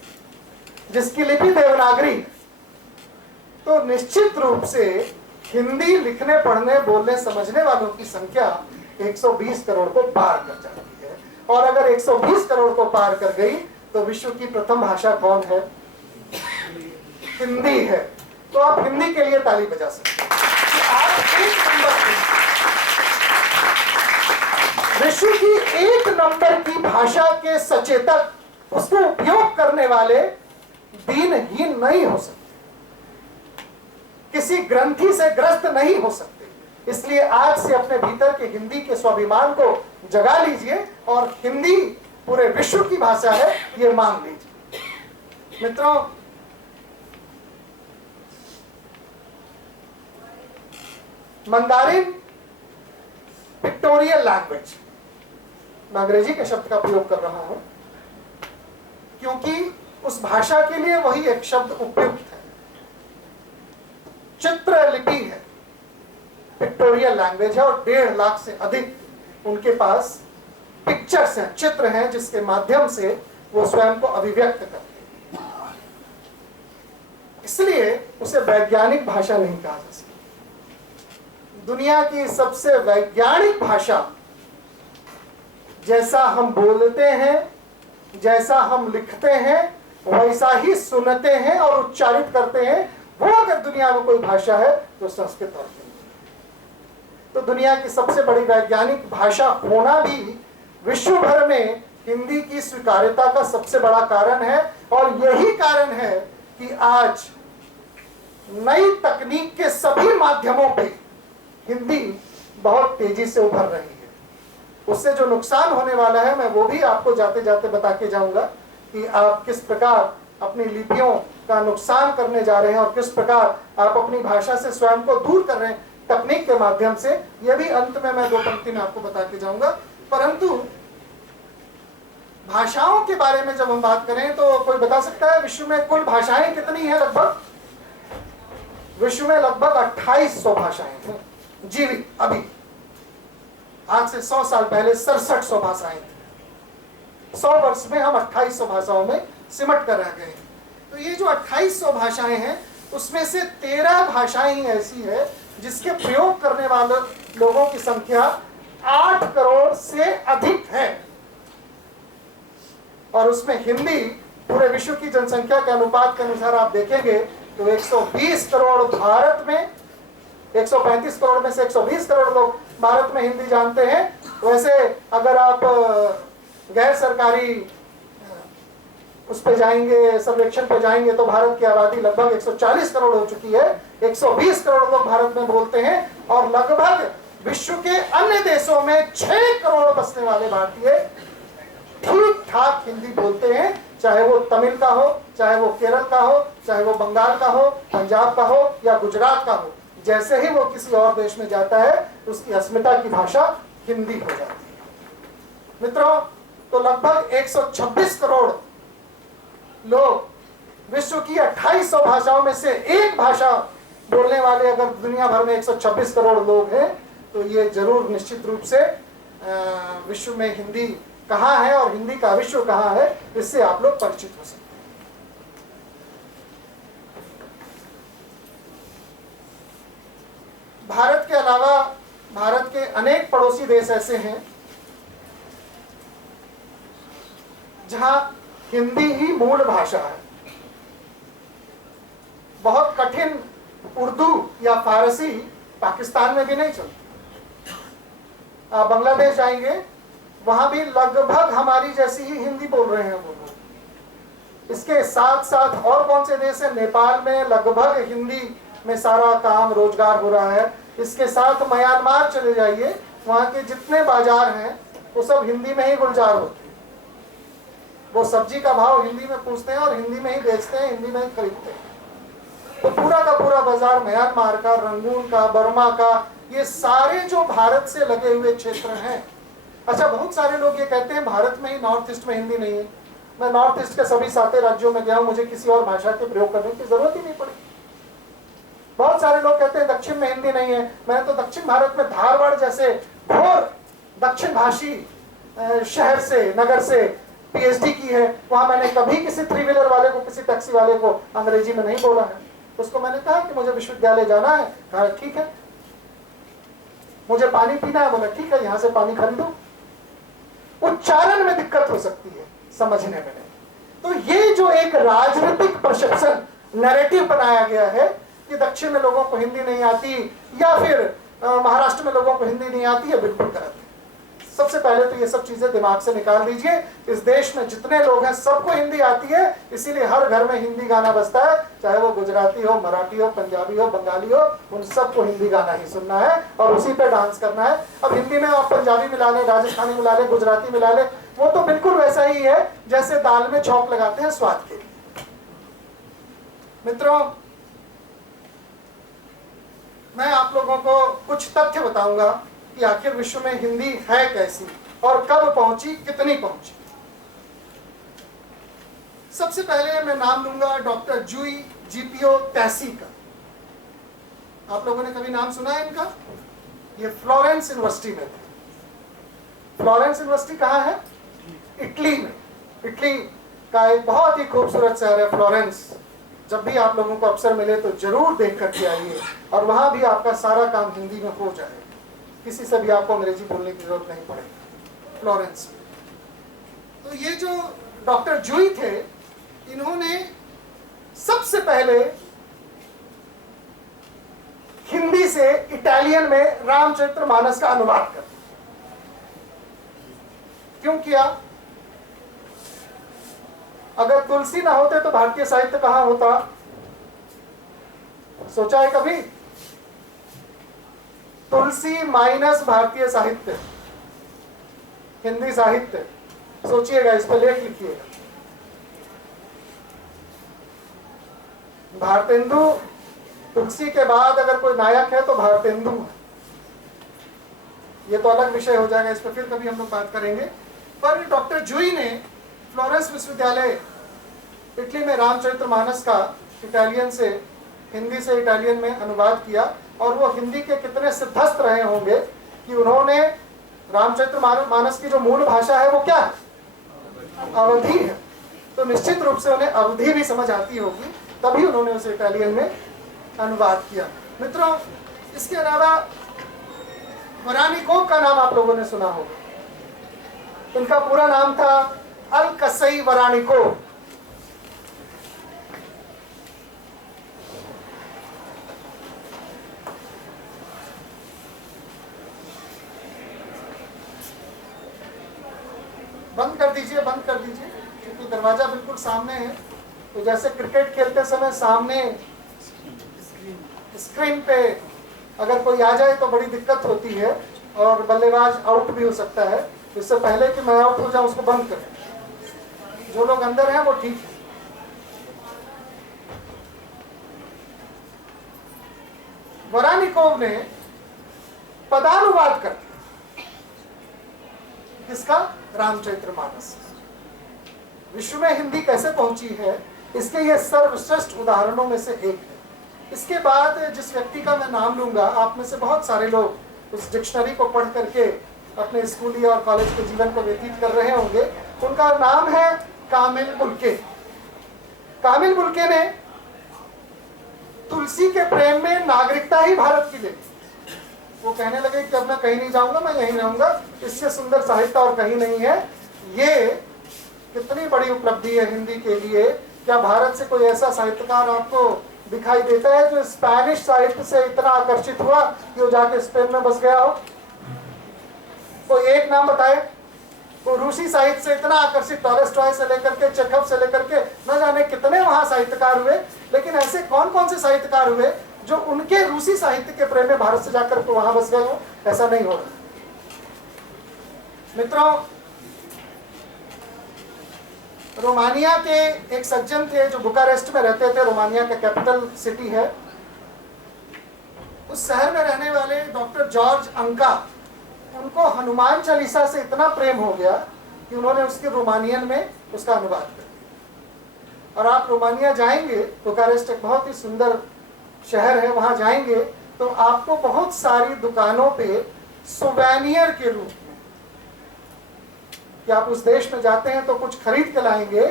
जिसकी लिपि देवनागरी, तो निश्चित रूप से हिंदी लिखने, पढ़ने, बोलने, समझने वालों की संख्या 120 करोड़ को पार कर जाती है। और अगर 120 करोड़ को पार कर गई तो विश्व की प्रथम भाषा कौन है? हिंदी है। तो आप हिंदी के लिए ताली बजा सकते हैं कि आप एक नंबर, विश्व की 1 नंबर की भाषा के सचेतक, उसको उपयोग करने वाले दीनहीन नहीं हो सकते, किसी ग्रंथि से ग्रस्त नहीं हो सकते। इसलिए आज से अपने भीतर के हिंदी के स्वाभिमान को जगा लीजिए और हिंदी पूरे विश्व की भाषा है ये मान लीजिए। मित्रों, मंदारिन पिक्टोरियल लैंग्वेज, मैं अंग्रेजी के शब्द का प्रयोग कर रहा हूं क्योंकि उस भाषा के लिए वही एक शब्द उपयुक्त है। चित्रलिपि है, पिक्टोरियल लैंग्वेज है, और 1.5 लाख से अधिक उनके पास पिक्चर्स हैं, चित्र हैं, जिसके माध्यम से वो स्वयं को अभिव्यक्त करते हैं। इसलिए उसे वैज्ञानिक भाषा नहीं कहा जा सकता। दुनिया की सबसे वैज्ञानिक भाषा, जैसा हम बोलते हैं, जैसा हम लिखते हैं, वैसा ही सुनते हैं और उच्चारित करते हैं, वो अगर दुनिया में कोई भाषा है तो संस्कृत और हिंदी। तो दुनिया की सबसे बड़ी वैज्ञानिक भाषा होना भी विश्व भर में हिंदी की स्वीकार्यता का सबसे बड़ा कारण है। और यही कारण है कि आज नई तकनीक के सभी माध्यमों पे हिंदी बहुत तेजी से उभर रही है। उससे जो नुकसान होने वाला है मैं वो भी आपको जाते जाते बता के जाऊंगा कि आप किस प्रकार अपनी लिपियों का नुकसान करने जा रहे हैं और किस प्रकार आप अपनी भाषा से स्वयं को दूर कर रहे हैं तकनीक के माध्यम से। यह भी अंत में मैं 2 पंक्ति में आपको बता के जाऊंगा। परंतु भाषाओं के बारे में जब हम बात करें तो कोई बता सकता है विश्व में कुल भाषाएं कितनी है? लगभग विश्व में लगभग 2800 भाषाएं हैं जीवित। अभी आज से 100 साल पहले 6700 भाषाएं थी। 100 वर्ष में हम 2800 भाषाओं में सिमट कर रह गए हैं। तो ये जो 2800 भाषाएं हैं उसमें से 13 भाषाएं ही ऐसी है जिसके प्रयोग करने वाले लोगों की संख्या 8 करोड़ से अधिक है। और उसमें हिंदी पूरे विश्व की जनसंख्या के अनुपात के अनुसार आप देखेंगे तो 120 करोड़ भारत में, 135 करोड़ में से 120 करोड़ लोग भारत में हिंदी जानते हैं। वैसे अगर आप गैर सरकारी उस पे जाएंगे, सर्वेक्षण पे जाएंगे तो भारत की आबादी लगभग 140 करोड़ हो चुकी है। 120 करोड़ लोग भारत में बोलते हैं और लगभग विश्व के अन्य देशों में 6 करोड़ बसने वाले भारतीय ठीक ठाक हिंदी बोलते हैं, चाहे वो तमिल का हो, चाहे वो केरल का हो, चाहे वो बंगाल का हो, पंजाब का हो या गुजरात का हो। जैसे ही वो किसी और देश में जाता है उसकी अस्मिता की भाषा हिंदी हो जाती है। मित्रों, तो लगभग 126 करोड़ लोग विश्व की 2800 भाषाओं में से एक भाषा बोलने वाले अगर दुनिया भर में 126 करोड़ लोग हैं तो ये जरूर निश्चित रूप से विश्व में हिंदी कहाँ है और हिंदी का विश्व कहाँ है इससे आप लोग परिचित हो सकते हैं। भारत के अलावा भारत के अनेक पड़ोसी देश ऐसे हैं जहां हिंदी ही मूल भाषा है। बहुत कठिन उर्दू या फारसी पाकिस्तान में भी नहीं चलती। आप बांग्लादेश जाएंगे वहां भी लगभग हमारी जैसी ही हिंदी बोल रहे हैं वो लोग। इसके साथ साथ और कौन से देश है? नेपाल में लगभग हिंदी में सारा काम रोजगार हो रहा है। इसके साथ म्यांमार चले जाइए, वहां के जितने बाजार हैं वो सब हिंदी में ही गुलजार होते हैं। वो सब्जी का भाव हिंदी में पूछते हैं और हिंदी में ही बेचते हैं, हिंदी में ही खरीदते हैं। तो पूरा का पूरा बाजार म्यांमार का, रंगून का, बर्मा का, ये सारे जो भारत से लगे हुए क्षेत्र हैं। अच्छा, बहुत सारे लोग ये कहते हैं भारत में ही नॉर्थ ईस्ट में हिंदी नहीं है। मैं नॉर्थ ईस्ट के सभी 7 राज्यों में गया हूं, मुझे किसी और भाषा के प्रयोग करने की जरूरत ही नहीं पड़ी। बहुत सारे लोग कहते हैं दक्षिण में हिंदी नहीं है। मैंने तो दक्षिण भारत में धारवाड़ जैसे घोर दक्षिण भाषी शहर से, नगर से पीएचडी की है। वहां मैंने कभी किसी 3 व्हीलर वाले को, किसी टैक्सी वाले को अंग्रेजी में नहीं बोला है। उसको मैंने कहा कि मुझे विश्वविद्यालय जाना है, कहा ठीक है। मुझे पानी पीना है, बोला ठीक है, यहां से पानी खरीदो। उच्चारण में दिक्कत हो सकती है, समझने में नहीं। तो ये जो एक राजनीतिक परसेप्शन नैरेटिव बनाया गया है कि दक्षिण में लोगों को हिंदी नहीं आती या फिर महाराष्ट्र में लोगों को हिंदी नहीं आती है, बिल्कुल गलत है। सबसे पहले तो ये सब चीजें दिमाग से निकाल दीजिए। इस देश में जितने लोग हैं सबको हिंदी आती है, इसीलिए हर घर में हिंदी गाना बजता है, चाहे वो गुजराती हो, मराठी हो, पंजाबी हो, बंगाली हो, उन सबको हिंदी गाना ही सुनना है और उसी पे डांस करना है। अब हिंदी में आप पंजाबी मिला ले, राजस्थानी मिला ले, गुजराती मिला ले, वो तो बिल्कुल वैसा ही है जैसे दाल में छौंक लगाते हैं स्वाद के लिए। मित्रों, मैं आप लोगों को कुछ तथ्य बताऊंगा कि आखिर विश्व में हिंदी है कैसी और कब पहुंची, कितनी पहुंची। सबसे पहले मैं नाम लूंगा डॉक्टर जुई जीपीओ तैसी का। आप लोगों ने कभी नाम सुना है इनका? ये फ्लोरेंस यूनिवर्सिटी में थे। फ्लोरेंस यूनिवर्सिटी कहाँ है? इटली में। इटली का एक बहुत ही खूबसूरत शहर है फ्लोरेंस। जब भी आप लोगों को अवसर मिले तो जरूर देख करके आइए, और वहां भी आपका सारा काम हिंदी में हो जाए, किसी से भी आपको अंग्रेजी बोलने की जरूरत नहीं पड़ेगी फ्लोरेंस में। तो ये जो डॉक्टर जुई थे, इन्होंने सबसे पहले हिंदी से इटालियन में रामचरितमानस का अनुवाद कर दिया। क्यों किया? अगर तुलसी ना होते तो भारतीय साहित्य कहां होता? सोचा है कभी? तुलसी माइनस भारतीय साहित्य, हिंदी साहित्य, सोचिएगा, इस पर लेख लिखिएगा। भारतेंदु, तुलसी के बाद अगर कोई नायक है तो भारतेंदु है। ये तो अलग विषय हो जाएगा, इस पर फिर कभी हम लोग बात करेंगे। पर डॉक्टर जुई ने फ्लोरेंस विश्वविद्यालय इटली में रामचरितमानस का इटालियन से, हिंदी से इटालियन में अनुवाद किया, और वो हिंदी के कितने सिद्धस्त रहे होंगे कि उन्होंने रामचरितमानस की जो मूल भाषा है वो क्या है? अवधी है। तो निश्चित रूप से उन्हें अवधी भी समझ आती होगी, तभी उन्होंने उसे इटालियन में अनुवाद किया। मित्रों, इसके अलावा वरानिकोव का नाम आप लोगों ने सुना होगा। इनका पूरा नाम था अलकसई वरानिकोव। बंद कर दीजिए, बंद कर दीजिए, क्योंकि दरवाजा बिल्कुल सामने है। तो जैसे क्रिकेट खेलते समय सामने स्क्रीन पे अगर कोई आ जाए तो बड़ी दिक्कत होती है और बल्लेबाज आउट भी हो सकता है। इससे पहले कि मैं आउट हो जाऊं उसको बंद करें। जो लोग अंदर हैं वो ठीक है। वरानिकोव ने पदानुवाद कर दिया। किसका? रामचरितमानस। विश्व में हिंदी कैसे पहुंची है, इसके ये सर्वश्रेष्ठ उदाहरणों में से एक है। इसके बाद जिस व्यक्ति का मैं नाम लूंगा, आप में से बहुत सारे लोग उस डिक्शनरी को पढ़ करके अपने स्कूली और कॉलेज के जीवन को व्यतीत कर रहे होंगे। उनका नाम है कामिल बुल्के। कामिल बुल्के ने तुलसी के प्रेम में नागरिकता ही भारत की ले ली। वो कहने लगे कि अब मैं कहीं नहीं जाऊंगा, मैं यहीं रहूंगा, इससे सुंदर साहित्य और कहीं नहीं है। ये कितनी बड़ी उपलब्धि है हिंदी के लिए। क्या भारत से कोई ऐसा साहित्यकार आपको दिखाई देता है जो स्पेनिश साहित्य से इतना आकर्षित हुआ कि वो जाके स्पेन में बस गया हो? कोई एक नाम बताए। वो रूसी साहित्य से इतना आकर्षित, टॉलस्टॉय से लेकर के, चेखव से लेकर के, न जाने कितने वहां साहित्यकार हुए। लेकिन ऐसे कौन कौन से साहित्यकार हुए जो उनके रूसी साहित्य के प्रेम में भारत से जाकर तो वहां बस गए हो? ऐसा नहीं हो रहा। मित्रों, रोमानिया के एक सज्जन थे जो बुकारेस्ट में रहते थे। रोमानिया का कैपिटल सिटी है। उस शहर में रहने वाले डॉक्टर जॉर्ज अंका, उनको हनुमान चालीसा से इतना प्रेम हो गया कि उन्होंने उसके रोमानियन में उसका अनुवाद कर दिया। और आप रोमानिया जाएंगे, बुकारेस्ट एक बहुत ही सुंदर शहर है, वहां जाएंगे तो आपको बहुत सारी दुकानों पे सुवेनियर के रूप में, कि आप उस देश में जाते हैं तो कुछ खरीद के लाएंगे,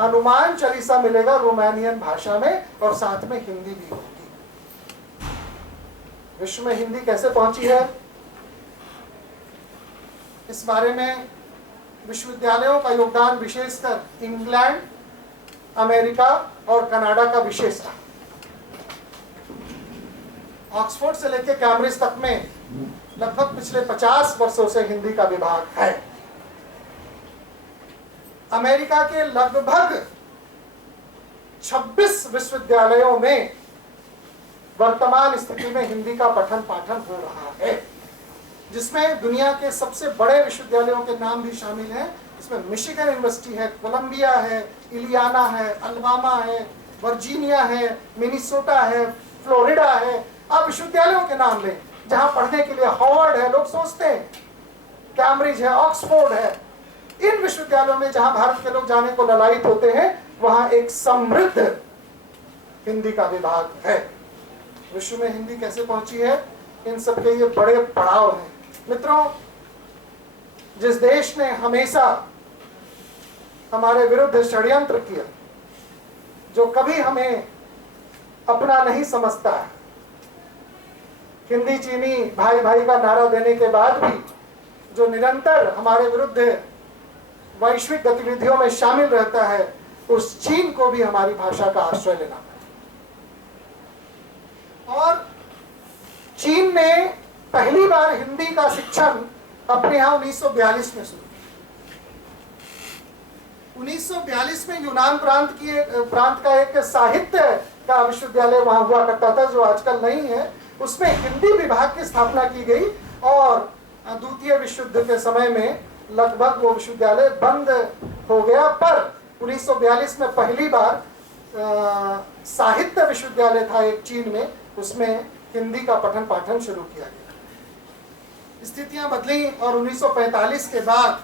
हनुमान चालीसा मिलेगा रोमानियन भाषा में, और साथ में हिंदी भी होगी। विश्व में हिंदी कैसे पहुंची है, इस बारे में विश्वविद्यालयों का योगदान विशेषकर इंग्लैंड, अमेरिका और कनाडा का विशेष रहा। ऑक्सफोर्ड से लेकर कैम्ब्रिज तक में लगभग पिछले 50 वर्षों से हिंदी का विभाग है। अमेरिका के लगभग 26 विश्वविद्यालयों में वर्तमान स्थिति में हिंदी का पठन पाठन हो रहा है, जिसमें दुनिया के सबसे बड़े विश्वविद्यालयों के नाम भी शामिल हैं। इसमें मिशिगन यूनिवर्सिटी है, कोलंबिया है, इलियाना है, अल्बामा है, वर्जीनिया है, मिनीसोटा है, फ्लोरिडा है, आप विश्वविद्यालयों के नाम लें जहां पढ़ने के लिए हार्वर्ड है, लोग सोचते हैं, कैम्ब्रिज है, ऑक्सफोर्ड है। इन विश्वविद्यालयों में जहां भारत के लोग जाने को ललायित होते हैं, वहां एक समृद्ध हिंदी का विभाग है। विश्व में हिंदी कैसे पहुंची है, इन सब के ये बड़े पड़ाव हैं। मित्रों, जिस देश ने हमेशा हमारे विरुद्ध षड्यंत्र किया, जो कभी हमें अपना नहीं समझता है, हिंदी चीनी भाई भाई का नारा देने के बाद भी जो निरंतर हमारे विरुद्ध वैश्विक गतिविधियों में शामिल रहता है, उस चीन को भी हमारी भाषा का आश्रय लेना पड़ेगा। और चीन ने पहली बार हिंदी का शिक्षण अपने यहाँ 1942 में शुरू। 1942 में यूनान प्रांत का एक साहित्य का विश्वविद्यालय वहां हुआ करता था, जो आजकल नहीं है। उसमें हिंदी विभाग की स्थापना की गई और द्वितीय विश्व युद्ध के समय में लगभग वो विश्वविद्यालय बंद हो गया। पर 1942 में पहली बार साहित्य विश्वविद्यालय था एक चीन में, उसमें हिंदी का पठन पाठन शुरू किया गया। स्थितियां बदली और 1945 के बाद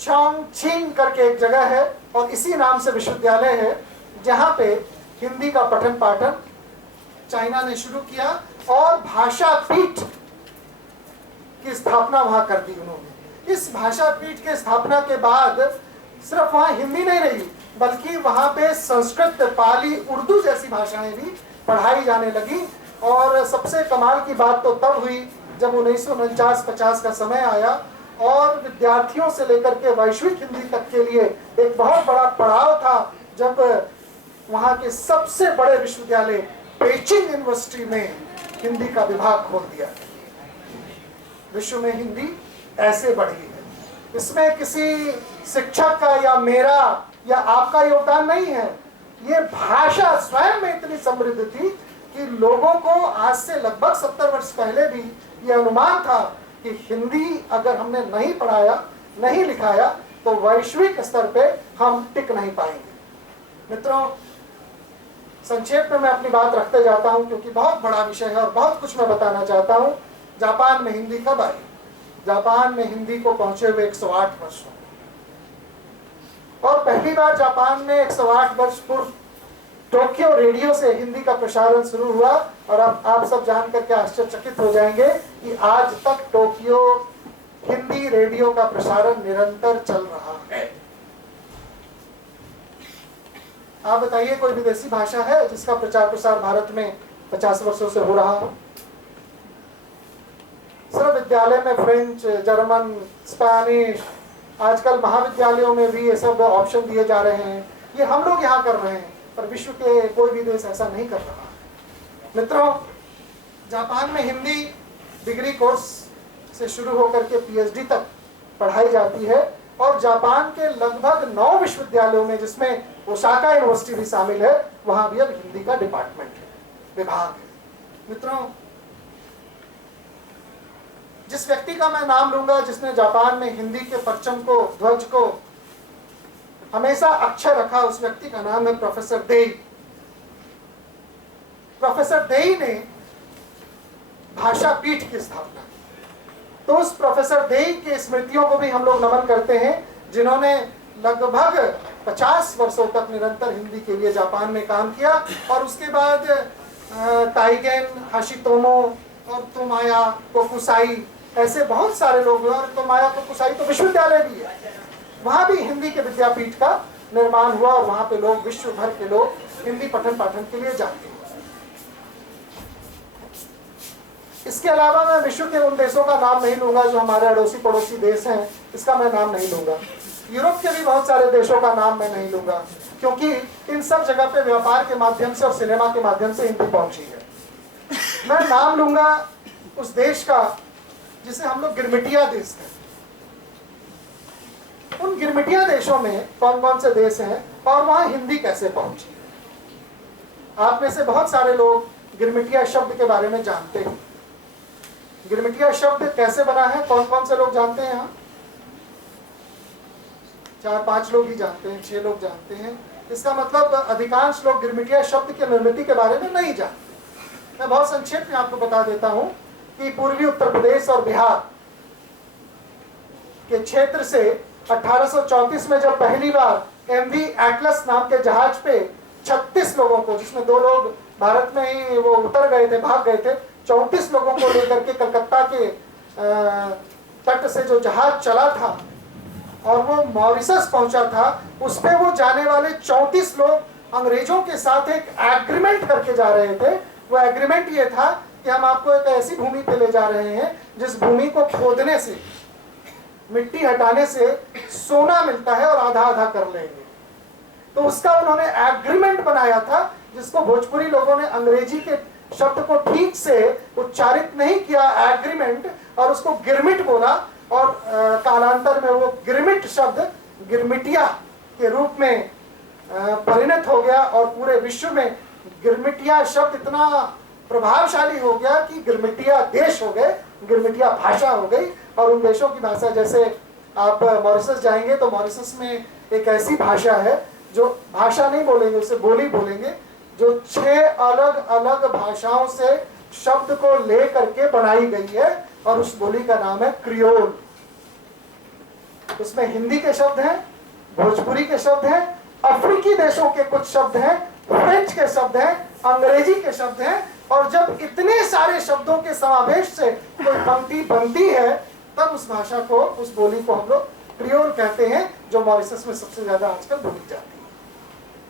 चोंगछिंग करके एक जगह है और इसी नाम से विश्वविद्यालय है, जहां पे हिंदी का पठन पाठन चाइना ने शुरू किया और भाषा पीठ की स्थापना वहां कर दी उन्होंने। इस भाषा पीठ के स्थापना के बाद सिर्फ वहां हिंदी नहीं रही, बल्कि वहां पे संस्कृत, पाली, उर्दू जैसी भाषाएं भी पढ़ाई जाने लगी। और सबसे कमाल की बात तो तब हुई जब 1949-50 का समय आया और विद्यार्थियों से लेकर के वैश्विक हिंदी तक के लिए एक बहुत बड़ा पड़ाव था, जब वहां के सबसे बड़े विश्वविद्यालय पेचिंग यूनिवर्सिटी में हिंदी का विभाग खोल दिया। विश्व में हिंदी ऐसे बढ़ी है। इसमें किसी शिक्षक का या मेरा या आपका योगदान नहीं है। ये भाषा स्वयं में इतनी समृद्ध थी कि लोगों को आज से लगभग 70 वर्ष पहले भी ये अनुमान था कि हिंदी अगर हमने नहीं पढ़ाया, नहीं लिखाया, तो वैश्विक स्तर पे हम टिक नहीं पाएंगे। मित्रों, संक्षेप में मैं अपनी बात रखते जाता हूं क्योंकि बहुत बड़ा विषय है और बहुत कुछ मैं बताना चाहता हूं। जापान में हिंदी कब आई? जापान में हिंदी को पहुंचे हुए 108 वर्ष हो गए और पहली बार जापान में 108 वर्ष पूर्व टोक्यो रेडियो से हिंदी का प्रसारण शुरू हुआ। और अब आप सब जान करके आश्चर्यचकित हो जाएंगे कि आज तक टोक्यो हिंदी रेडियो का प्रसारण निरंतर चल रहा है। आप बताइए, कोई विदेशी भाषा है जिसका प्रचार प्रसार भारत में 50 वर्षों से हो रहा हो? सिर्फ विद्यालय में फ्रेंच, जर्मन, स्पेनिश, आजकल महाविद्यालयों में भी ये सब ऑप्शन दिए जा रहे हैं। ये हम लोग यहाँ कर रहे हैं, पर विश्व के कोई भी देश ऐसा नहीं कर रहा। मित्रों, जापान में हिंदी डिग्री कोर्स से शुरू होकर के PhD तक पढ़ाई जाती है और जापान के लगभग 9 विश्वविद्यालयों में, जिसमें ओसाका यूनिवर्सिटी भी शामिल है, वहां भी अब हिंदी का डिपार्टमेंट है, विभाग है। मित्रों, जिस व्यक्ति का मैं नाम लूंगा जिसने जापान में हिंदी के परचम को, ध्वज को हमेशा अक्षर रखा, उस व्यक्ति का नाम है प्रोफेसर देई। प्रोफेसर देई ने भाषा पीठ की स्थापना की। तो उस प्रोफेसर देई के स्मृतियों को भी हम लोग नमन करते हैं, जिन्होंने लगभग 50 वर्षों तक निरंतर हिंदी के लिए जापान में काम किया। और उसके बाद ताइगेन, हाशितोमो और तोमाया कोकुसाई, ऐसे बहुत सारे लोग हुए। और तोमाया कोकुसाई तो विश्वविद्यालय भी है, वहां भी हिंदी के विद्यापीठ का निर्माण हुआ और वहां पे लोग, विश्व भर के लोग हिंदी पठन पाठन के लिए जाते हैं। इसके अलावा मैं विश्व के उन देशों का नाम नहीं लूंगा जो हमारे अड़ोसी पड़ोसी देश हैं, इसका मैं नाम नहीं लूंगा। यूरोप के भी बहुत सारे देशों का नाम मैं नहीं लूंगा, क्योंकि इन सब जगह पे व्यापार के माध्यम से और सिनेमा के माध्यम से हिंदी पहुंची है। मैं नाम लूंगा उस देश का जिसे हम लोग गिरमिटिया देश कहते हैं। उन गिरमिटिया देशों में कौन कौन से देश हैं और वहां हिंदी कैसे पहुंची? आप में से बहुत सारे लोग गिरमिटिया शब्द के बारे में जानते हैं। गिरमिटिया शब्द कैसे बना है, कौन कौन से लोग जानते हैं? यहाँ 4-5 लोग ही जानते हैं, 6 लोग जानते हैं। इसका मतलब अधिकांश लोग गिरमिटिया शब्द की निर्मिति के बारे में नहीं जानते। मैं बहुत संक्षेप में आपको बता देता हूं कि पूर्वी उत्तर प्रदेश और बिहार के क्षेत्र से 1834 में जब पहली बार एमवी एटलस नाम के जहाज पे 36 लोगों को, जिसमें 2 लोग भारत में ही वो उतर गए थे, भाग गए थे, 34 लोगों को लेकर के कलकत्ता के तट से जो जहाज चला था और वो मॉरिशस पहुंचा था, उस पे वो जाने वाले 34 लोग अंग्रेजों के साथ एक एग्रीमेंट करके जा रहे थे। वो एग्रीमेंट ये था कि हम आपको एक ऐसी भूमि पे ले जा रहे हैं जिस भूमि को खोदने से, मिट्टी हटाने से सोना मिलता है और आधा आधा कर लेंगे। तो उसका उन्होंने एग्रीमेंट बनाया था, जिसको भोजपुरी लोगों ने अंग्रेजी के शब्द को ठीक से उच्चारित नहीं किया, एग्रीमेंट, और उसको गिरमिट बोला, और कालांतर में वो गिरमिट शब्द गिरमिटिया के रूप में परिणत हो गया और पूरे विश्व में गिरमिटिया शब्द इतना प्रभावशाली हो गया कि गिरमिटिया देश हो गए, गिरमिटिया भाषा हो गई। और उन देशों की भाषा, जैसे आप मॉरिशस जाएंगे तो मॉरिशस में एक ऐसी भाषा है जो भाषा नहीं बोलेंगे, उसे बोली बोलेंगे, जो 6 अलग अलग भाषाओं से शब्द को ले करके बनाई गई है, और उस बोली का नाम है क्रियोल। उसमें हिंदी के शब्द हैं, भोजपुरी के शब्द हैं, अफ्रीकी देशों के कुछ शब्द हैं, फ्रेंच के शब्द हैं, अंग्रेजी के शब्द हैं। और जब इतने सारे शब्दों के समावेश से कोई पंक्ति बनती है, तब उस भाषा को, उस बोली को हम लोग क्रियोल कहते हैं, जो मॉरिशस में सबसे ज्यादा आजकल बोली जाती है।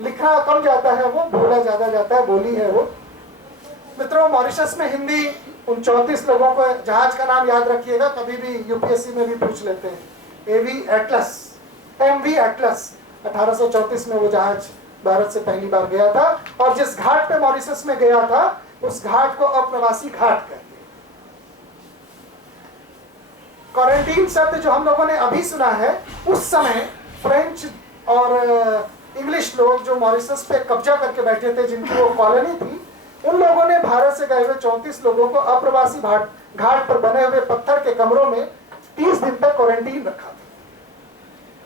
लिखा कम जाता है, वो बोला ज्यादा जाता है, बोली है वो। मित्रों, मॉरिशस में हिंदी, उन 34 लोगों को, जहाज का नाम याद रखिएगा, कभी भी यूपीएससी में भी पूछ लेते हैं, एवी एटलस, एमवी एटलस। 1834 में वो जहाज भारत से पहली बार गया था, और जिस घाट पे मॉरिशस में गया था, उस घाट को अप्रवासी घाट कहते हैं। क्वारंटीन शब्द जो हम लोगों ने अभी सुना है, उस समय फ्रेंच और इंग्लिश लोग जो मॉरिशस पे कब्जा करके बैठे थे, जिनकी वो कॉलोनी थी, उन लोगों ने भारत से गए हुए 34 लोगों को अप्रवासी घाट पर बने हुए पत्थर के कमरों में 30 दिन तक क्वारंटीन रखा था,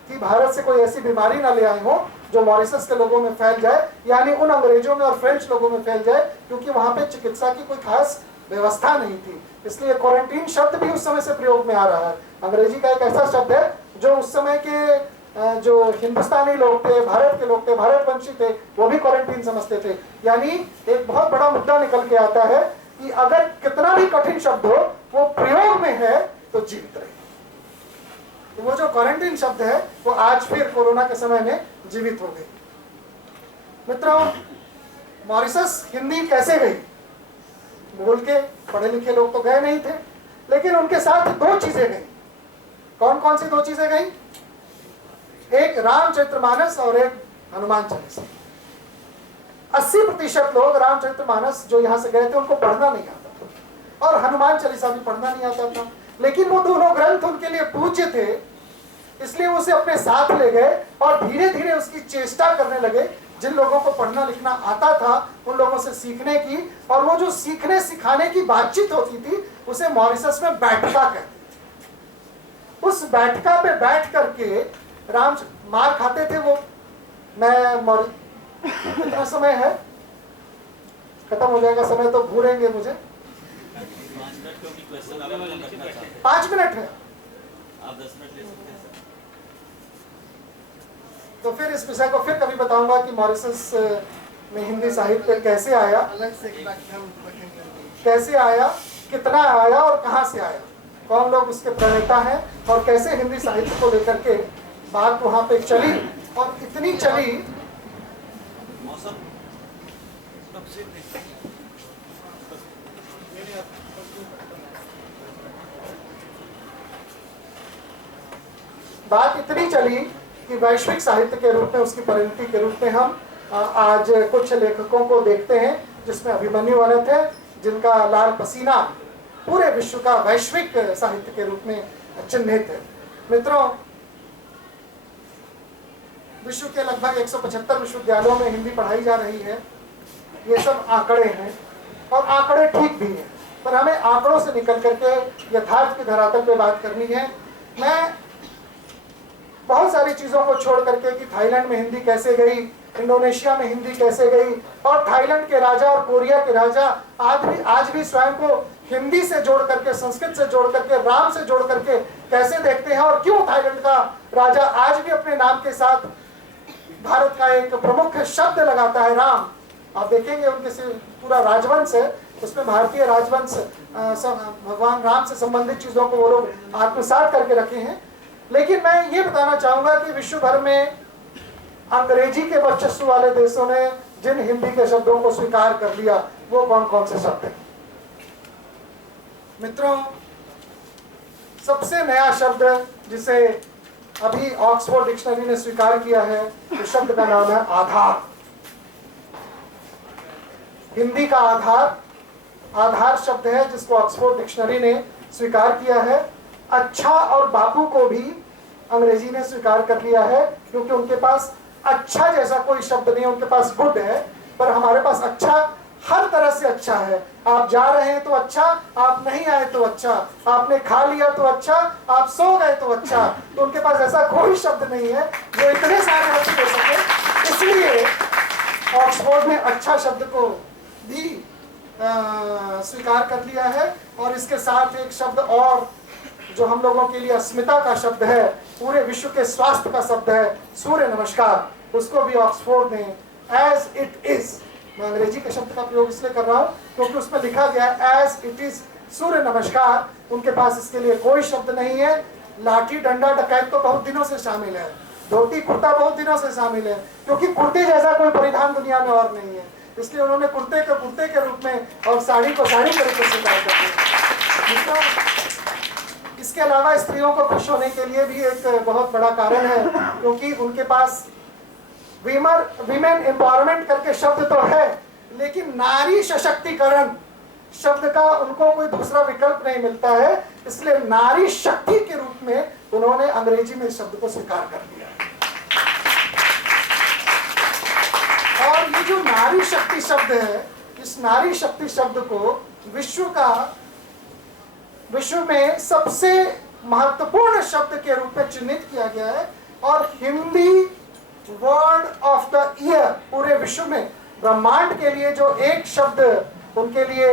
कि भारत से कोई ऐसी बीमारी ना ले आए हो जो मॉरिशस के लोगों में फैल जाए, यानी उन अंग्रेजों में और फ्रेंच लोगों में फैल जाए, क्योंकि वहां पे चिकित्सा की कोई खास व्यवस्था नहीं थी। इसलिए क्वारंटीन शब्द भी उस समय से प्रयोग में आ रहा है। अंग्रेजी का एक ऐसा शब्द है जो उस समय के जो हिंदुस्तानी लोग थे, भारत के लोग थे, भारतवंशी थे, वो भी क्वारंटीन समझते थे। यानी एक बहुत बड़ा मुद्दा निकल के आता है कि अगर कितना भी कठिन शब्द हो, वो प्रयोग में है तो जीवित रहे। तो वो जो क्वारंटीन शब्द है, वो आज फिर कोरोना के समय में जीवित हो गई। मित्रों, मॉरिशस हिंदी कैसे गई? बोल के पढ़े लिखे लोग तो गए नहीं थे, लेकिन उनके साथ 2 चीजें गई। कौन कौन सी 2 चीजें गई? एक रामचरितमानस और एक हनुमान चालीसा। 80% लोग रामचरितमानस जो यहाँ से गए थे, उनको पढ़ना नहीं आता था, और हनुमान चालीसा भी पढ़ना नहीं आता था। लेकिन वो दोनों ग्रंथ उनके लिए पूज्य थे, इसलिए उसे अपने साथ ले गए और धीरे धीरे उसकी चेष्टा करने लगे। जिन लोगों को पढ़ना लिखना आता था, उन लोगों से सीखने की, और वो जो सीखने सिखाने की बातचीत होती थी, उसे मॉरिशस में बैठका कहते थे। उस बैठका पे बैठ करके राम मार खाते थे वो। कितना समय है? खत्म हो जाएगा समय तो घूरेंगे मुझे। 5 मिनट है, आप 10 मिनट ले सकते हैं। तो फिर इस विषय को फिर कभी बताऊंगा कि मॉरिशस में हिंदी साहित्य कैसे आया, अलग से एक व्याख्यान रखेंगे। कैसे आया, कितना आया और कहां से आया, कौन लोग उसके प्रणेता हैं, और कैसे हिंदी साहित्य को लेकर के बात वहां पे चली, और इतनी चली। मौसम बात इतनी चली कि वैश्विक साहित्य के रूप में, उसकी परिणति के रूप में हम आज कुछ लेखकों को देखते हैं, जिसमें अभिमन्यु अनंत है, जिनका लाल पसीना पूरे विश्व का वैश्विक साहित्य के रूप में चिन्हित है। मित्रों, विश्व के लगभग 175 विश्वविद्यालयों में हिंदी पढ़ाई जा रही है। ये सब आंकड़े हैं, और आंकड़े ठीक भी हैं, पर हमें आंकड़ों से निकल करके यथार्थ की धरातल पे बात करनी है। मैं बहुत सारी चीज़ों को छोड़ करके कि थाईलैंड में हिंदी कैसे गई, इंडोनेशिया में हिंदी कैसे गई, और थाईलैंड के राजा और कोरिया के राजा आज भी स्वयं को हिंदी से जोड़ करके, संस्कृत से जोड़ करके, राम से जोड़ करके कैसे देखते हैं, और क्यों थाईलैंड का राजा आज भी अपने नाम के साथ भारत का एक प्रमुख शब्द लगाता है, राम। आप देखेंगे उनके से पूरा राजवंश है, उसमें भारतीय राजवंश भगवान राम से संबंधित चीजों को वो लोग आत्मसात करके रखे हैं। लेकिन मैं ये बताना चाहूंगा कि विश्व भर में अंग्रेजी के वर्चस्व वाले देशों ने जिन हिंदी के शब्दों को स्वीकार कर लिया, वो कौन कौन से शब्द हैं? मित्रों, सबसे नया शब्द जिसे अभी ऑक्सफोर्ड डिक्शनरी ने स्वीकार किया है, उस शब्द का नाम है आधार। हिंदी का आधार शब्द है जिसको ऑक्सफोर्ड डिक्शनरी ने स्वीकार किया है। अच्छा और बापू को भी अंग्रेजी ने स्वीकार कर लिया है, क्योंकि उनके पास अच्छा जैसा कोई शब्द नहीं है, उनके पास गुड है, पर हमारे पास अच्छा हर तरह से अच्छा है। आप जा रहे हैं तो अच्छा, आप नहीं आए तो अच्छा, आपने खा लिया तो अच्छा, आप सो गए तो अच्छा। तो उनके पास ऐसा कोई शब्द नहीं है जो इतने सारे अर्थ दे सके। इसलिए ऑक्सफोर्ड ने अच्छा शब्द को भी स्वीकार कर लिया है। और इसके साथ एक शब्द और जो हम लोगों के लिए अस्मिता का शब्द है, पूरे विश्व के स्वास्थ्य का शब्द है, सूर्य नमस्कार, उसको भी ऑक्सफोर्ड ने एज इट इज, मैं अंग्रेजी के शब्द का प्रयोग इसलिए कर रहा हूँ क्योंकि उसमें लिखा गया है एज इट इज सूर्य नमस्कार। उनके पास इसके लिए कोई शब्द नहीं है। लाठी डंडा डकैत तो बहुत दिनों से शामिल है, धोती कुर्ता बहुत दिनों से शामिल है, क्योंकि कुर्ते जैसा कोई परिधान दुनिया में और नहीं है, इसलिए उन्होंने कुर्ते को कुर्ते के रूप में और साड़ी को साड़ी के रूप में स्वीकार कर दिया। इसके अलावा स्त्रियों को खुश होने के लिए भी एक बहुत बड़ा कारण है, क्योंकि उनके पास विमेन एम्पावरमेंट करके शब्द तो है, लेकिन नारी सशक्तिकरण शब्द का उनको कोई दूसरा विकल्प नहीं मिलता है, इसलिए नारी शक्ति के रूप में उन्होंने अंग्रेजी में इस शब्द को स्वीकार कर लिया। और ये जो नारी शक्ति शब्द है, इस नारी शक्ति शब्द को विश्व में सबसे महत्वपूर्ण शब्द के रूप में चिन्हित किया गया है। और Hindi word of the year, पूरे विश्व में ब्रह्मांड के लिए जो एक शब्द उनके लिए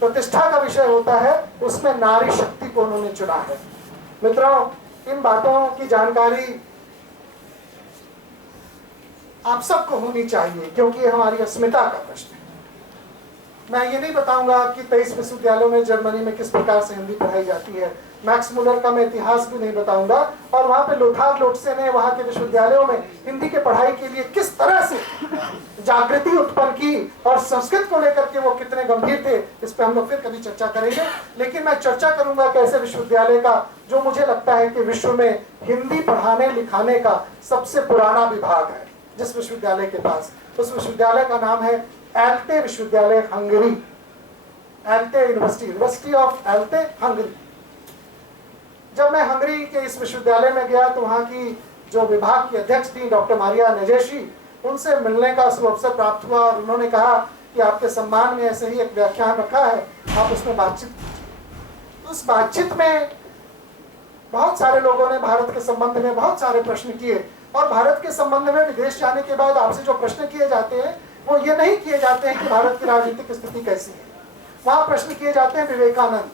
प्रतिष्ठा का विषय होता है, उसमें नारी शक्ति को उन्होंने चुना है। मित्रों, इन बातों की जानकारी आप सबको होनी चाहिए, क्योंकि ये हमारी अस्मिता का प्रश्न है। मैं ये नहीं बताऊंगा कि 23 विश्वविद्यालयों में जर्मनी में किस प्रकार से हिंदी पढ़ाई जाती है, मैक्स मुलर का मैं इतिहास भी नहीं बताऊंगा, और वहां पे लोथार लोटसे ने वहां के विश्वविद्यालयों में हिंदी के पढ़ाई के लिए किस तरह से जागृति उत्पन्न की और संस्कृत को लेकर के वो कितने गंभीर थे, इस पर हम लोग फिर कभी चर्चा करेंगे। लेकिन मैं चर्चा करूंगा कि ऐसे विश्वविद्यालय का जो मुझे लगता है कि विश्व में हिंदी पढ़ाने लिखाने का सबसे पुराना विभाग है, जिस विश्वविद्यालय के पास, उस विश्वविद्यालय का नाम है एल्टे विश्वविद्यालय, हंगरी, एल्टे यूनिवर्सिटी ऑफ एल्टे, हंगरी। जब मैं हंगरी के इस विश्वविद्यालय में गया तो वहाँ की जो विभाग की अध्यक्ष थी डॉक्टर मारिया नजेशी, उनसे मिलने का अवसर प्राप्त हुआ और उन्होंने कहा कि आपके सम्मान में ऐसे ही एक व्याख्यान रखा है, आप उसमें बातचीत। उस बातचीत में बहुत सारे लोगों ने भारत के संबंध में बहुत सारे प्रश्न किए, और भारत के संबंध में विदेश जाने के बाद आपसे जो प्रश्न किए जाते हैं वो ये नहीं किए जाते हैं कि भारत की राजनीतिक स्थिति कैसी है। वहां प्रश्न किए जाते हैं विवेकानंद,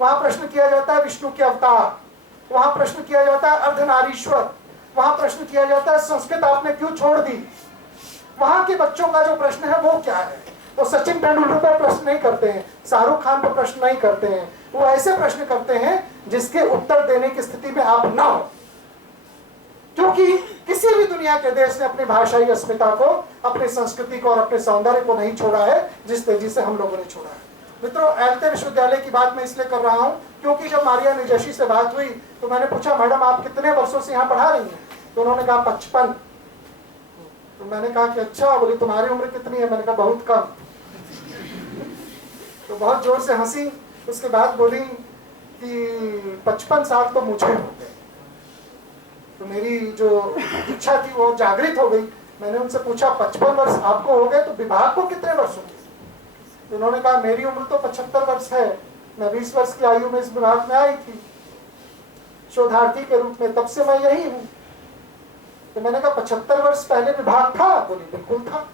वहां प्रश्न किया जाता है विष्णु के अवतार, वहां प्रश्न किया जाता है अर्धनारीश्वर, वहां प्रश्न किया जाता है संस्कृत आपने क्यों छोड़ दी। वहां के बच्चों का जो प्रश्न है वो क्या है, वो सचिन तेंदुलकर पर प्रश्न नहीं करते हैं, शाहरुख खान पर प्रश्न नहीं करते हैं, वो ऐसे प्रश्न करते हैं जिसके उत्तर देने की स्थिति में आप ना हो, क्योंकि किसी भी दुनिया के देश ने अपनी भाषाई अस्मिता को, अपनी संस्कृति को और अपने सौंदर्य को नहीं छोड़ा है जिस तेजी से हम लोगों ने छोड़ा है। मित्रों, एल्टे विश्वविद्यालय की बात मैं इसलिए कर रहा हूं क्योंकि जब मारिया नजेशी से बात हुई तो मैंने पूछा, मैडम आप कितने वर्षों से यहाँ पढ़ा रही हैं? तो उन्होंने कहा 55। तो मैंने कहा कि अच्छा, बोली तुम्हारी उम्र कितनी है? मैंने कहा बहुत कम। तो बहुत जोर से हंसी। उसके बाद बोली कि 55 साल तो मुझे हो गए। तो मेरी जो इच्छा थी वो जागृत हो गई। मैंने उनसे पूछा 55 वर्ष आपको हो गए तो विभाग को कितने वर्ष हो गए? तो उन्होंने कहा मेरी उम्र तो 75 वर्ष है, मैं 20 वर्ष की आयु में इस विभाग में आई थी शोधार्थी के रूप में, तब से मैं यही हूँ। तो मैंने कहा 75 वर्ष पहले विभाग था? बोली बिल्कुल था।